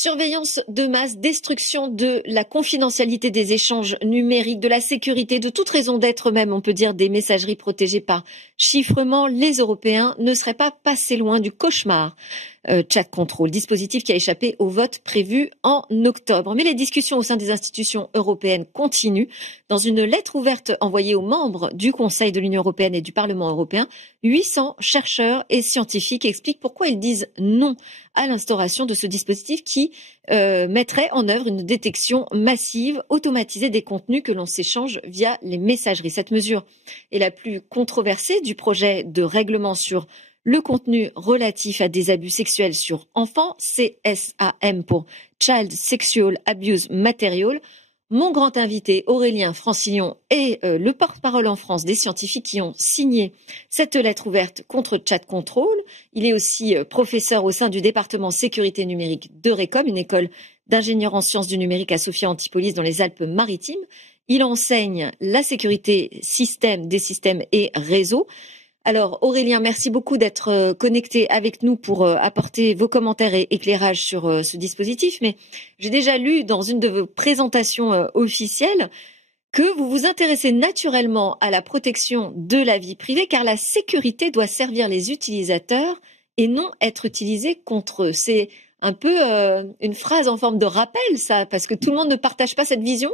Surveillance de masse, destruction de la confidentialité des échanges numériques, de la sécurité, de toute raison d'être même, on peut dire, des messageries protégées par chiffrement, les Européens ne seraient pas passés loin du cauchemar. Chat Control, dispositif qui a échappé au vote prévu en octobre. Mais les discussions au sein des institutions européennes continuent. Dans une lettre ouverte envoyée aux membres du Conseil de l'Union européenne et du Parlement européen, 800 chercheurs et scientifiques expliquent pourquoi ils disent non à l'instauration de ce dispositif qui mettrait en œuvre une détection massive, automatisée des contenus que l'on s'échange via les messageries. Cette mesure est la plus controversée du projet de règlement sur le contenu relatif à des abus sexuels sur enfants, CSAM pour Child Sexual Abuse Material. Mon grand invité, Aurélien Francillon, est le porte-parole en France des scientifiques qui ont signé cette lettre ouverte contre Chat Control. Il est aussi professeur au sein du département sécurité numérique d'Eurecom, une école d'ingénieurs en sciences du numérique à Sophia Antipolis dans les Alpes-Maritimes. Il enseigne la sécurité des systèmes et réseaux. Alors Aurélien, merci beaucoup d'être connecté avec nous pour apporter vos commentaires et éclairages sur ce dispositif. Mais j'ai déjà lu dans une de vos présentations officielles que vous vous intéressez naturellement à la protection de la vie privée car la sécurité doit servir les utilisateurs et non être utilisée contre eux. C'est un peu une phrase en forme de rappel, ça, parce que tout le monde ne partage pas cette vision.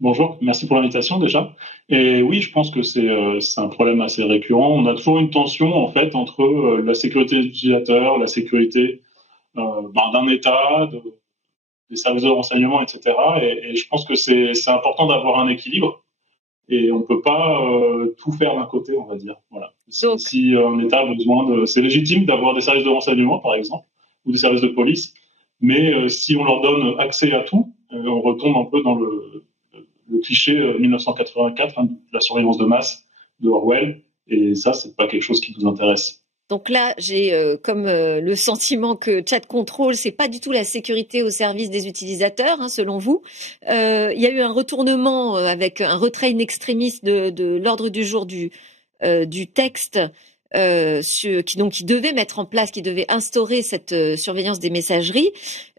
Bonjour, merci pour l'invitation déjà. Et oui, je pense que c'est un problème assez récurrent. On a toujours une tension en fait entre la sécurité des utilisateurs, la sécurité d'un État, des services de renseignement, etc. Et je pense que c'est important d'avoir un équilibre. Et on peut pas tout faire d'un côté, on va dire. Voilà. Donc, si un État a besoin c'est légitime d'avoir des services de renseignement, par exemple, ou des services de police. Mais si on leur donne accès à tout, on retombe un peu dans le cliché 1984, de la surveillance de masse de Orwell, et ça, c'est pas quelque chose qui nous intéresse. Donc là, j'ai comme le sentiment que Chat Control, c'est pas du tout la sécurité au service des utilisateurs, hein, selon vous. Il y a eu un retournement avec un retrait in extremis de l'ordre du jour du texte qui devait mettre en place, qui devait instaurer cette surveillance des messageries.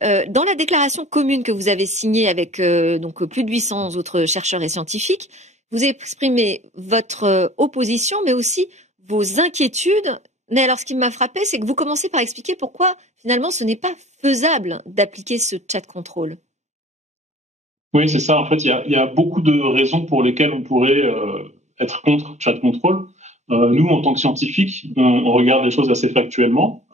Dans la déclaration commune que vous avez signée avec donc plus de 800 autres chercheurs et scientifiques, vous exprimez votre opposition, mais aussi vos inquiétudes. Mais alors, ce qui m'a frappé, c'est que vous commencez par expliquer pourquoi, finalement, ce n'est pas faisable d'appliquer ce chat control. Oui, c'est ça. En fait, il y a beaucoup de raisons pour lesquelles on pourrait être contre chat control. Nous, en tant que scientifiques, on regarde les choses assez factuellement.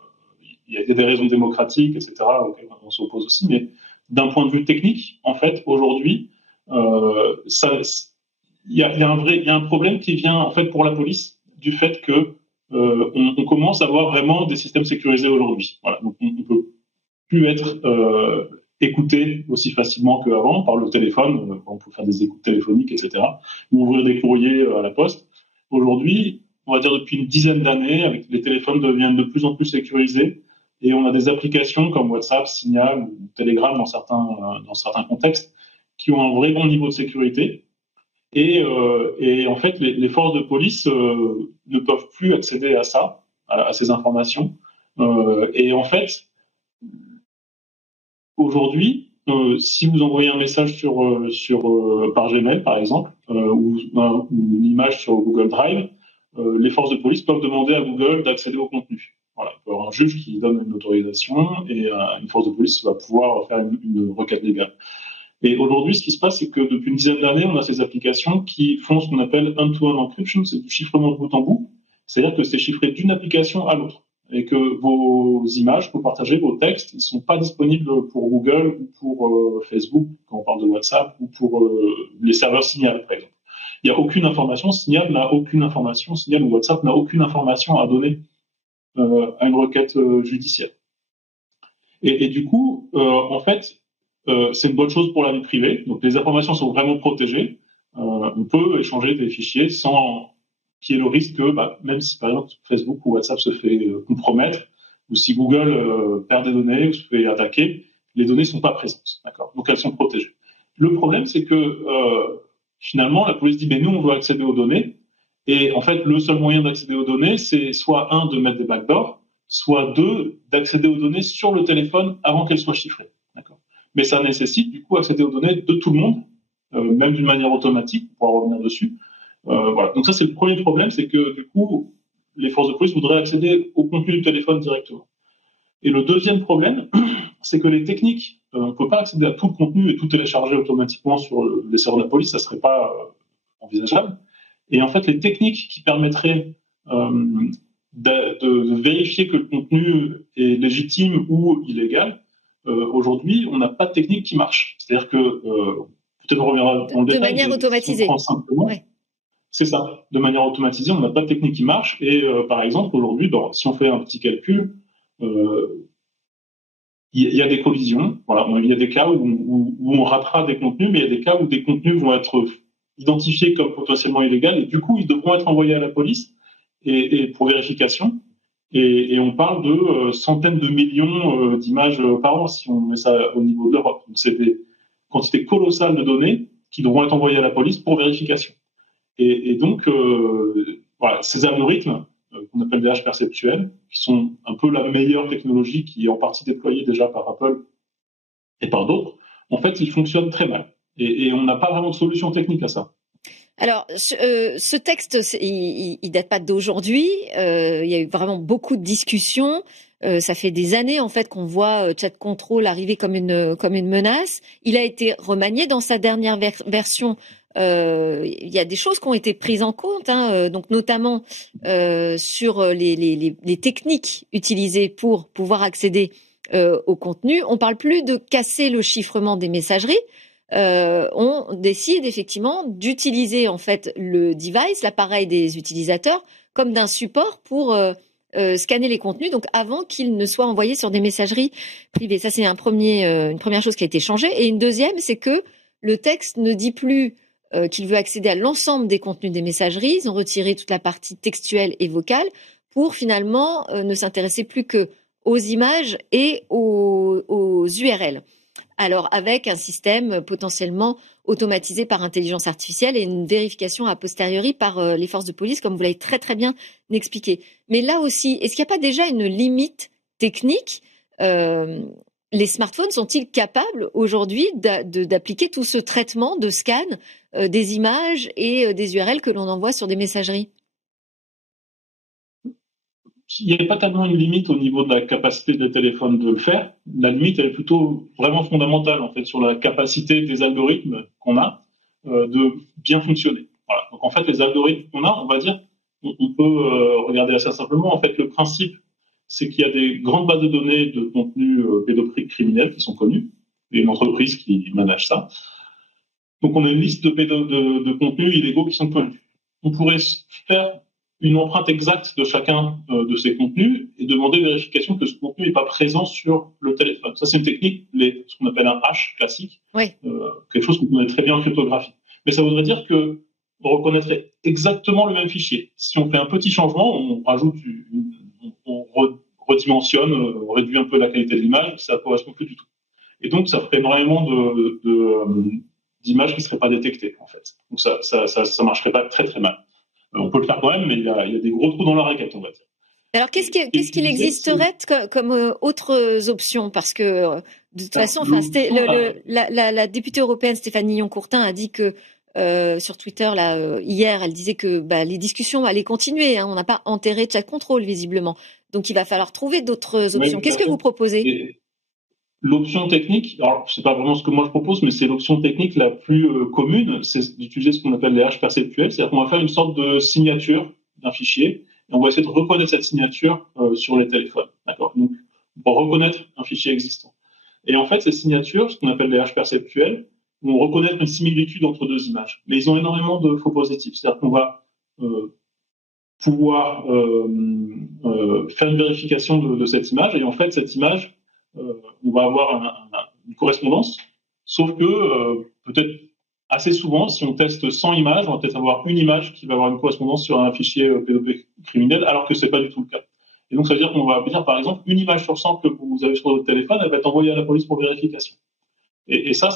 Il y a des raisons démocratiques, etc., auxquelles on s'oppose aussi. Mais d'un point de vue technique, en fait, aujourd'hui, il y a un problème qui vient, en fait, pour la police du fait que on commence à avoir vraiment des systèmes sécurisés aujourd'hui. Voilà. Donc, on peut plus être écouté aussi facilement qu'avant par le téléphone. On peut faire des écoutes téléphoniques, etc., ou ouvrir des courriers à la poste. Aujourd'hui, on va dire depuis une dizaine d'années, avec les téléphones deviennent de plus en plus sécurisés, et on a des applications comme WhatsApp, Signal ou Telegram dans certains contextes qui ont un vrai bon niveau de sécurité. Et en fait, les forces de police ne peuvent plus accéder à ça, à ces informations. Et en fait, aujourd'hui, si vous envoyez un message par Gmail, par exemple, ou une image sur Google Drive, les forces de police peuvent demander à Google d'accéder au contenu. Voilà, il peut y avoir un juge qui donne une autorisation et une force de police va pouvoir faire une requête légale. Et aujourd'hui, ce qui se passe, c'est que depuis une dizaine d'années, on a ces applications qui font ce qu'on appelle end-to-end encryption, c'est du chiffrement de bout en bout. C'est-à-dire que c'est chiffré d'une application à l'autre. Et que vos images, vos partagez, vos textes, ils ne sont pas disponibles pour Google ou pour Facebook, quand on parle de WhatsApp, ou pour les serveurs Signal, par exemple. Il n'y a aucune information, Signal n'a aucune information, Signal ou WhatsApp n'a aucune information à donner à une requête judiciaire. Et du coup, en fait, c'est une bonne chose pour la vie privée. Donc les informations sont vraiment protégées. On peut échanger des fichiers sans qu'il y ait le risque que, même si par exemple Facebook ou WhatsApp se fait compromettre, ou si Google perd des données ou se fait attaquer, les données sont pas présentes. D'accord ? Donc elles sont protégées. Le problème, c'est que finalement, la police dit, mais nous, on veut accéder aux données. Et en fait, le seul moyen d'accéder aux données, c'est soit de mettre des backdoors, soit d'accéder aux données sur le téléphone avant qu'elles soient chiffrées. D'accord. Mais ça nécessite du coup accéder aux données de tout le monde, même d'une manière automatique, pour pouvoir revenir dessus. Voilà. Donc ça, c'est le premier problème, c'est que du coup, les forces de police voudraient accéder au contenu du téléphone directement. Et le deuxième problème, c'est que les techniques, on ne peut pas accéder à tout le contenu et tout télécharger automatiquement sur les serveurs de la police, ça ne serait pas envisageable. Et en fait, les techniques qui permettraient de vérifier que le contenu est légitime ou illégal, aujourd'hui, on n'a pas de technique qui marche. C'est-à-dire que, peut-être on reviendra dans le détail. De manière automatisée. Ouais. C'est ça. De manière automatisée, on n'a pas de technique qui marche. Et par exemple, aujourd'hui, si on fait un petit calcul, il y a des collisions. Voilà, il y a des cas où on ratera des contenus, mais il y a des cas où des contenus vont être identifiés comme potentiellement illégaux et du coup, ils devront être envoyés à la police et pour vérification. Et on parle de centaines de millions d'images par an si on met ça au niveau de l'Europe. Donc, c'est des quantités colossales de données qui devront être envoyées à la police pour vérification. Et donc, voilà, ces algorithmes qu'on appelle des haches perceptuelles, qui sont un peu la meilleure technologie qui est en partie déployée déjà par Apple et par d'autres, en fait, ils fonctionnent très mal. Et on n'a pas vraiment de solution technique à ça. Alors, ce texte, il date pas d'aujourd'hui. Il y a eu vraiment beaucoup de discussions. Ça fait des années en fait qu'on voit Chat Control arriver comme une menace. Il a été remanié dans sa dernière version. Il y a des choses qui ont été prises en compte, donc notamment sur les techniques utilisées pour pouvoir accéder au contenu. On parle plus de casser le chiffrement des messageries. On décide effectivement d'utiliser en fait le device, l'appareil des utilisateurs, comme d'un support pour scanner les contenus, donc avant qu'ils ne soient envoyés sur des messageries privées. Ça, c'est une première chose qui a été changée. Et une deuxième, c'est que le texte ne dit plus qu'il veut accéder à l'ensemble des contenus des messageries. Ils ont retiré toute la partie textuelle et vocale pour finalement ne s'intéresser plus que aux images et aux URL. Alors avec un système potentiellement automatisé par intelligence artificielle et une vérification a posteriori par les forces de police, comme vous l'avez très très bien expliqué. Mais là aussi, est-ce qu'il n'y a pas déjà une limite technique les smartphones sont-ils capables aujourd'hui d'appliquer tout ce traitement de scan des images et des URL que l'on envoie sur des messageries ? Il n'y a pas tellement une limite au niveau de la capacité des téléphones de le faire. La limite, elle est plutôt vraiment fondamentale en fait sur la capacité des algorithmes qu'on a de bien fonctionner. Voilà. Donc en fait, les algorithmes qu'on a, on va dire, on peut regarder assez simplement. En fait, le principe, c'est qu'il y a des grandes bases de données de contenus pédocriminels qui sont connues, et une entreprise qui manage ça. Donc on a une liste de contenus illégaux qui sont connus. On pourrait faire une empreinte exacte de chacun de ces contenus et demander vérification que ce contenu n'est pas présent sur le téléphone. Ça, c'est une technique, ce qu'on appelle un hash classique, oui. Quelque chose qu'on connaît très bien en cryptographie. Mais ça voudrait dire que on reconnaîtrait exactement le même fichier. Si on fait un petit changement, on rajoute, on redimensionne, on réduit un peu la qualité de l'image, ça ne correspond plus du tout. Et donc, ça ferait énormément d'images qui ne seraient pas détectées, en fait. Donc, ça marcherait pas très, très mal. On peut le faire quand même, mais il y a des gros trous dans la raquette, on va dire. Alors, qu'est-ce qu'il existerait comme autres options ? Parce que, de toute façon, la députée européenne Stéphanie Yon-Courtin a dit que sur Twitter hier, elle disait que les discussions allaient continuer. On n'a pas enterré Chat Control visiblement, donc il va falloir trouver d'autres options. Qu'est-ce que vous proposez ? L'option technique, alors c'est pas vraiment ce que moi je propose, mais c'est l'option technique la plus commune, c'est d'utiliser ce qu'on appelle les haches perceptuelles, c'est-à-dire qu'on va faire une sorte de signature d'un fichier et on va essayer de reconnaître cette signature sur les téléphones. D'accord ? Donc, pour reconnaître un fichier existant. Et en fait, ces signatures, ce qu'on appelle les haches perceptuelles, vont reconnaître une similitude entre deux images. Mais ils ont énormément de faux positifs. C'est-à-dire qu'on va pouvoir faire une vérification de cette image. Et en fait, cette image, on va avoir une correspondance. Sauf que peut-être assez souvent, si on teste 100 images, on va peut-être avoir une image qui va avoir une correspondance sur un fichier pédocriminel, alors que c'est pas du tout le cas. Et donc, ça veut dire qu'on va dire, par exemple, une image sur 100 que vous avez sur votre téléphone, elle va être envoyée à la police pour vérification. Et ça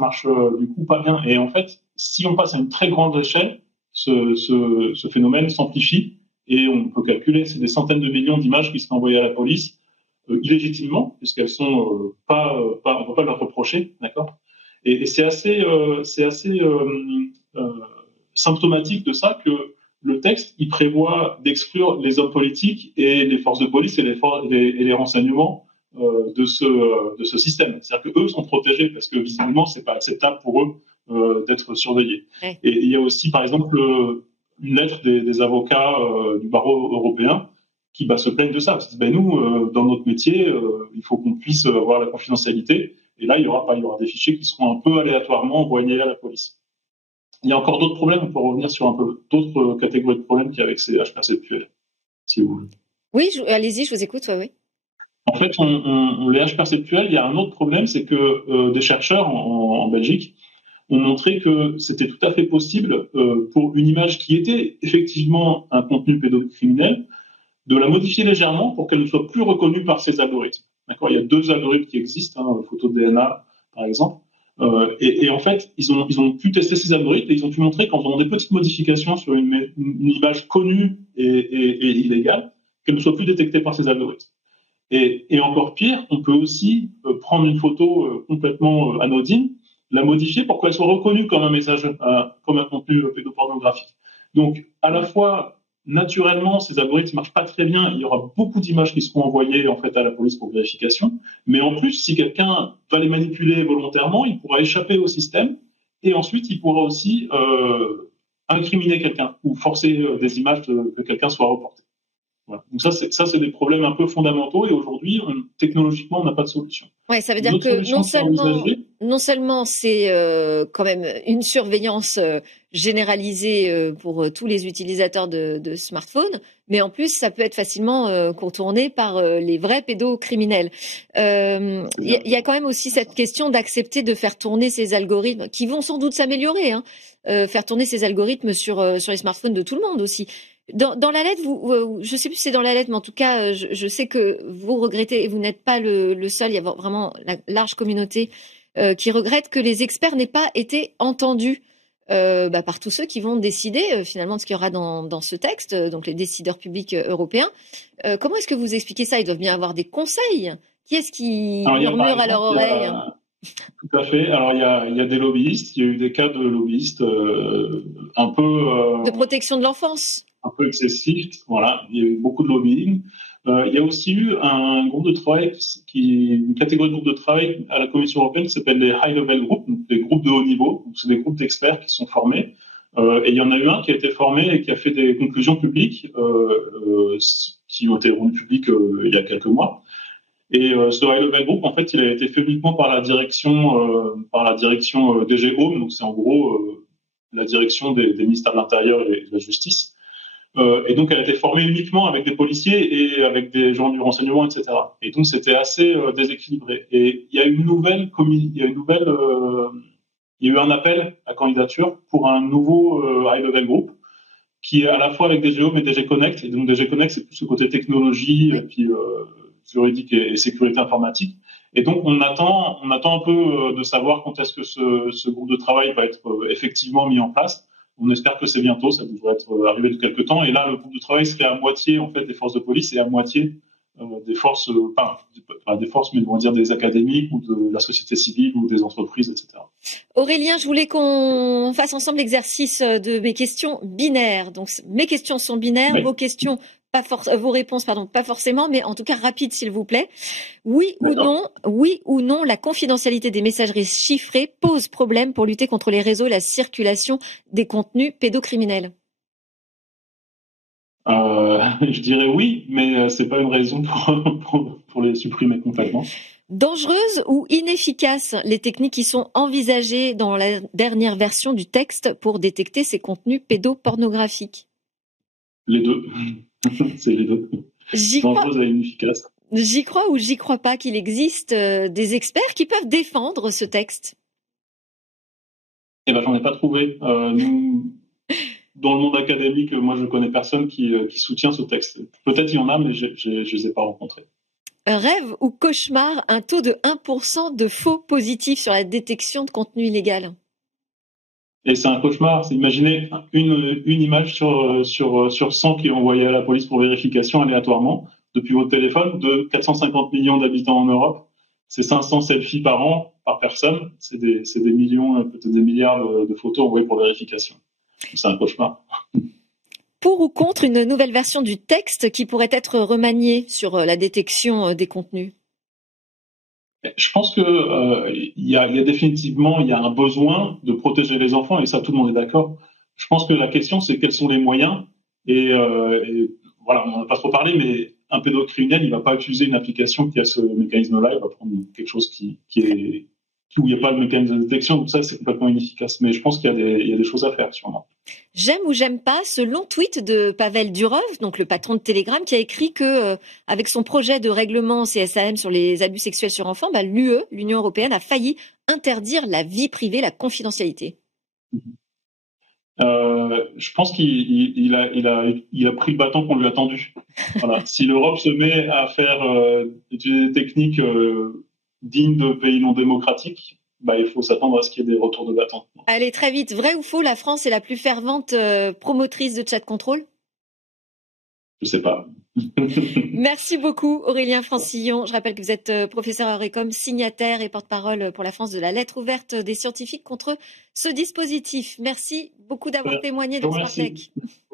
marche du coup pas bien. Et en fait, si on passe à une très grande échelle, ce phénomène s'amplifie et on peut calculer, c'est des centaines de millions d'images qui seraient envoyées à la police illégitimement, puisqu'elles sont on peut pas leur reprocher, d'accord. Et c'est assez symptomatique de ça que le texte il prévoit d'exclure les hommes politiques et les forces de police et les renseignements de ce système. C'est-à-dire que eux sont protégés parce que visiblement c'est pas acceptable pour eux d'être surveillés. Ouais. Et il y a aussi par exemple une lettre des avocats du barreau européen qui se plaignent de ça. Ils disent, nous dans notre métier il faut qu'on puisse avoir la confidentialité et là il y aura des fichiers qui seront un peu aléatoirement envoyés à la police. Il y a encore d'autres problèmes, on peut revenir sur un peu d'autres catégories de problèmes qu'il y a avec ces haches perceptuelles, si vous voulez. Oui, allez-y, je vous écoute, oui. En fait, les haches perceptuelles, il y a un autre problème, c'est que des chercheurs en Belgique ont montré que c'était tout à fait possible pour une image qui était effectivement un contenu pédocriminel, de la modifier légèrement pour qu'elle ne soit plus reconnue par ces algorithmes. D'accord ? Il y a 2 algorithmes qui existent, photo de DNA par exemple. Et en fait, ils ont pu tester ces algorithmes et ils ont pu montrer qu'en faisant des petites modifications sur une image connue et illégale, qu'elle ne soit plus détectée par ces algorithmes. Et encore pire, on peut aussi prendre une photo complètement anodine, la modifier pour qu'elle soit reconnue comme un message, comme un contenu pédopornographique. Donc, à la fois, naturellement, ces algorithmes marchent pas très bien. Il y aura beaucoup d'images qui seront envoyées en fait à la police pour vérification. Mais en plus, si quelqu'un va les manipuler volontairement, il pourra échapper au système et ensuite il pourra aussi incriminer quelqu'un ou forcer des images que quelqu'un soit reporté. Voilà. Donc ça c'est des problèmes un peu fondamentaux et aujourd'hui technologiquement on n'a pas de solution. Ouais, ça veut dire que non seulement c'est quand même une surveillance généralisée pour tous les utilisateurs de smartphones, mais en plus ça peut être facilement contourné par les vrais pédocriminels. Il y a quand même aussi cette question d'accepter de faire tourner ces algorithmes qui vont sans doute s'améliorer, faire tourner ces algorithmes sur les smartphones de tout le monde aussi. Dans la lettre, je sais plus si c'est dans la lettre, mais en tout cas, je sais que vous regrettez, et vous n'êtes pas le seul, il y a vraiment la large communauté qui regrette que les experts n'aient pas été entendus par tous ceux qui vont décider finalement de ce qu'il y aura dans ce texte, donc les décideurs publics européens. Comment est-ce que vous expliquez ça ? Ils doivent bien avoir des conseils. Qui est-ce qui murmure à leur oreille ? Tout à fait. Alors il y a des lobbyistes, il y a eu des cas de lobbyistes un peu de protection de l'enfance. Un peu excessif, voilà. Il y a eu beaucoup de lobbying. Il y a aussi eu un groupe de travail une catégorie de groupe de travail à la Commission européenne qui s'appelle les high level groups, donc des groupes de haut niveau. Donc c'est des groupes d'experts qui sont formés. Et il y en a eu un qui a été formé et qui a fait des conclusions publiques qui ont été rendues publiques il y a quelques mois. Et ce high level group, en fait, il a été fait uniquement par la direction DG Home, donc c'est en gros la direction des ministères de l'Intérieur et de la Justice. Et donc, elle a été formée uniquement avec des policiers et avec des gens du renseignement, etc. Et donc, c'était assez déséquilibré. Et il y a eu eu un appel à candidature pour un nouveau high-level group qui est à la fois avec DG Home et DG Connect. Et donc, DG Connect, c'est plus ce côté technologie, et puis juridique et sécurité informatique. Et donc, on attend un peu de savoir quand est-ce que ce groupe de travail va être effectivement mis en place. On espère que c'est bientôt, ça devrait être arrivé de quelque temps. Et là, le groupe de travail serait à moitié en fait des forces de police et à moitié des forces, pas des forces, mais on va dire des académiques ou de la société civile ou des entreprises, etc. Aurélien, je voulais qu'on fasse ensemble l'exercice de mes questions binaires. Donc, mes questions sont binaires, oui. Vos réponses, pas forcément, mais en tout cas rapide, s'il vous plaît. Oui ou non, la confidentialité des messageries chiffrées pose problème pour lutter contre les réseaux et la circulation des contenus pédocriminels. Je dirais oui, mais c'est pas une raison pour les supprimer complètement. Dangereuses ou inefficaces les techniques qui sont envisagées dans la dernière version du texte pour détecter ces contenus pédopornographiques? Les deux. C'est les deux. Dangereuse et inefficace. J'y crois ou j'y crois pas qu'il existe des experts qui peuvent défendre ce texte? Eh ben, j'en ai pas trouvé. Nous, dans le monde académique, moi, je connais personne qui soutient ce texte. Peut-être il y en a, mais je les ai pas rencontrés. Rêve ou cauchemar, un taux de 1% de faux positifs sur la détection de contenu illégal? Et c'est un cauchemar. Imaginez une image sur 100 qui est envoyée à la police pour vérification aléatoirement depuis votre téléphone de 450 millions d'habitants en Europe. C'est 500 selfies par an, par personne. C'est des millions, peut-être des milliards de photos envoyées pour vérification. C'est un cauchemar. Pour ou contre une nouvelle version du texte qui pourrait être remaniée sur la détection des contenus? Je pense que il y a définitivement un besoin de protéger les enfants et ça tout le monde est d'accord. Je pense que la question c'est quels sont les moyens et voilà, on n'en a pas trop parlé, mais un pédocriminel il va pas utiliser une application qui a ce mécanisme-là, il va prendre quelque chose où il n'y a pas le mécanisme de détection, donc ça c'est complètement inefficace. Mais je pense qu'il y a des choses à faire sûrement. J'aime ou j'aime pas ce long tweet de Pavel Durov, donc le patron de Telegram, qui a écrit que, avec son projet de règlement CSAM sur les abus sexuels sur enfants, l'Union européenne, a failli interdire la vie privée, la confidentialité. Je pense qu'il a pris le bâton qu'on lui a tendu. Voilà. Si l'Europe se met à faire utiliser des techniques dignes de pays non démocratiques, il faut s'attendre à ce qu'il y ait des retours de bâton. Allez, très vite. Vrai ou faux, la France est la plus fervente promotrice de chat control? Je sais pas. Merci beaucoup, Aurélien Francillon. Je rappelle que vous êtes professeur à Eurecom, signataire et porte-parole pour la France de la lettre ouverte des scientifiques contre ce dispositif. Merci beaucoup d'avoir témoigné dans Smart Tech.